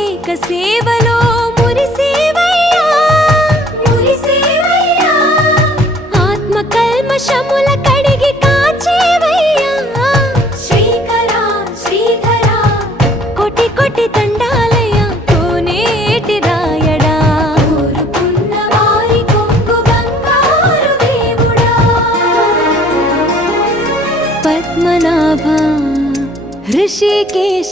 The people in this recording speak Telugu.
అభిషేక సేవలో మురిసేవయ్యా మురిసేవయ్యా ఆత్మ కల్మషముల కడిగి కాచేవయ్యా శ్రీకరా శ్రీధరా కోటి కోటి దండాలయ్యా కోనేటి రాయడా కోరుకున్న వారి కొంగు బంగారు దేవుడా పద్మనాభ ऋषिकेश